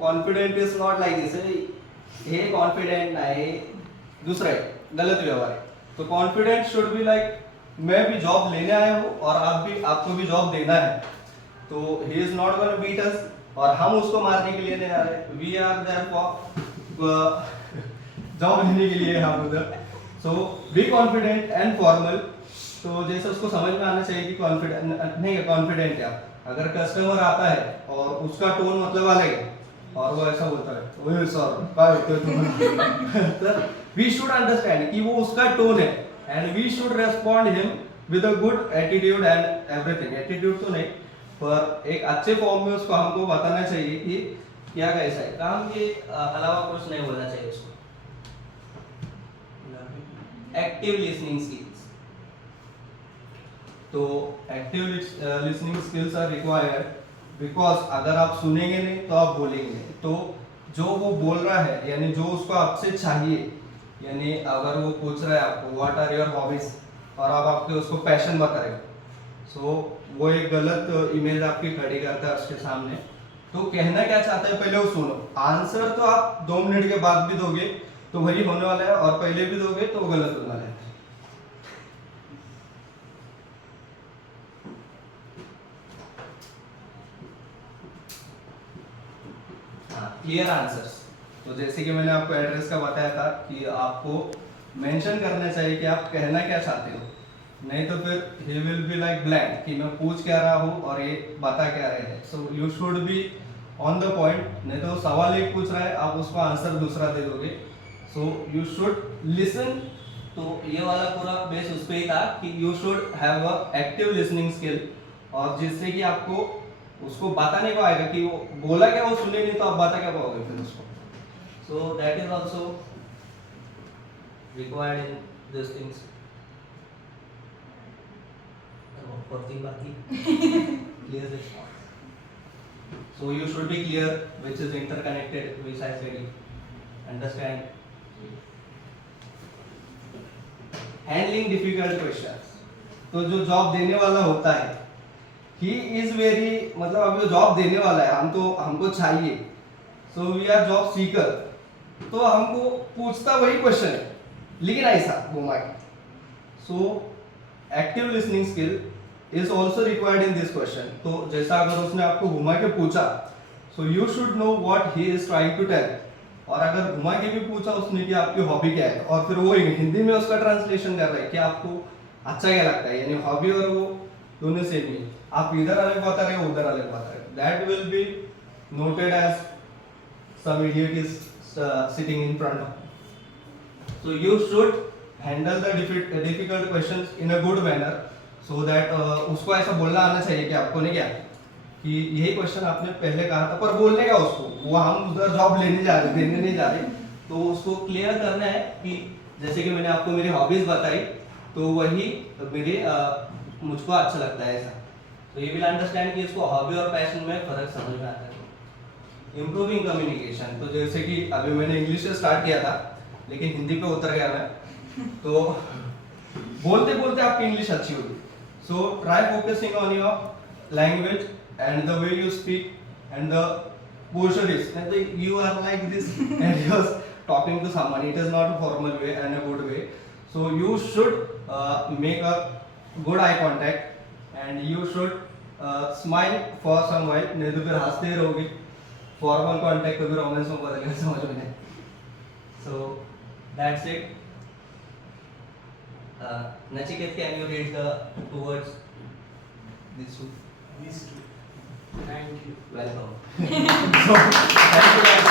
Confident is not like this, हे confident नाही, दूसरा है गलत व्यवहार है। तो कॉन्फिडेंट शुड बी लाइक मैं भी जॉब लेने आया हूँ और आपको भी जॉब देना है, तो he is not gonna beat us और हम उसको मारने के लिए नहीं आ रहे, we are there for job लेने के लिए हम उधर। So be confident and formal. तो जैसे उसको समझ में आना चाहिए कि कॉन्फिडेंट नहीं है, कॉन्फिडेंट क्या, अगर कस्टमर आता है और उसका टोन मतलब अलग है और वो ऐसा बोलता है ओए सर काय होतंय तुम्हाला, तर वी शुड अंडरस्टैंड कि वो उसका टोन है and we should respond him with a good attitude and everything. Attitude तो नहीं पर एक अच्छे फॉर्म में उसको हमको बताना चाहिए कि क्या कैसा है, काम के अलावा कुछ नहीं बोलना चाहिए उसको। एक्टिव लिसनिंग स्किल्स, तो active listening skills are required because अगर आप सुनेंगे नहीं तो आप बोलेंगे नहीं। तो जो वो बोल रहा है यानी जो उसको आपसे चाहिए, यानी अगर वो पूछ रहा है आपको व्हाट आर योर हॉबीज और आप आपके उसको पैशन बता रहे हो, सो वो एक गलत इमेज आपकी खड़ी करता है उसके सामने। तो कहना क्या चाहता है पहले वो सुनो, आंसर तो आप 2 मिनट के बाद भी दोगे तो वही होने वाला है और पहले भी दोगे तो वो गलत होने वाला है। क्लियर आंसर्स, तो जैसे कि मैंने आपको एड्रेस का बताया था कि आपको मेंशन करना चाहिए कि आप कहना क्या चाहते हो, नहीं तो फिर he will be like blank कि मैं पूछ क्या रहा हूँ और ये बता क्या रहे हैं। सो you should be on the point, नहीं तो सवाल एक पूछ रहा है आप उसको आंसर दूसरा दे दोगे। सो यू शुड लिसन। तो ये वाला पूरा बेस उस पे ही था कि you should have a active listening skill, और जिससे कि आपको उसको बताने को आएगा कि वो बोला क्या, वो सुने नहीं तो आप बता क्या पाओगे फिर उसको। So that is also required in this things. Clear this point. So you should be clear which is interconnected, which I said. Understand? Handling difficult questions. तो जो जॉब देने वाला होता है ही इज वेरी, मतलब अभी जो जॉब देने वाला है हमको चाहिए, so we are job seeker, तो हमको पूछता वही क्वेश्चन है लेकिन ऐसा घुमा के। So active listening skill is also required in this question. तो जैसा अगर उसने आपको घुमा के पूछा, so you should know what he is trying to tell, और अगर घुमा के भी पूछा उसने कि आपकी हॉबी क्या है और फिर वो हिंदी में उसका ट्रांसलेशन कर रहा है कि आपको अच्छा क्या लगता है, यानी हॉबी और वो दोनों सेम ही है, आप इधर अलग बता रहे हो उधर अलग बता रहे हो, that will be noted as some idiot is sitting in front of. So you should handle the difficult questions in a good manner, so that उसको ऐसा बोलना आना चाहिए कि आपको नहीं क्या कि यही क्वेश्चन आपने पहले कहा था, पर बोलने का उसको वो हम उधर जॉब लेने जा रहे, देने नहीं जा रहे, तो उसको क्लियर करना है कि जैसे कि मैंने आपको मेरी हॉबीज बताई तो वही मेरे मुझको अच्छा लगता है ऐसा। तो ये विल अंडरस्टैंड कि इसको हॉबी और पैशन में फर्क समझ में आता है। इम्प्रूविंग कम्युनिकेशन, तो जैसे कि अभी मैंने इंग्लिश से स्टार्ट किया था लेकिन हिंदी पे उतर गया मैं, तो बोलते बोलते आपकी इंग्लिश अच्छी होगी। So try focusing on your language and the way you speak and the posture is, and you are like this and you're talking to someone, it is not a formal way and a good way, so you should make a good eye contact and you should smile for some while, नहीं तो फिर हंसते ही रहोगे, formal contact कभी romance में बदलेगा समझ में नहीं। So that's it. Nachiket, can you read the 2 words? These two. Thank you. Welcome. So, thank you guys.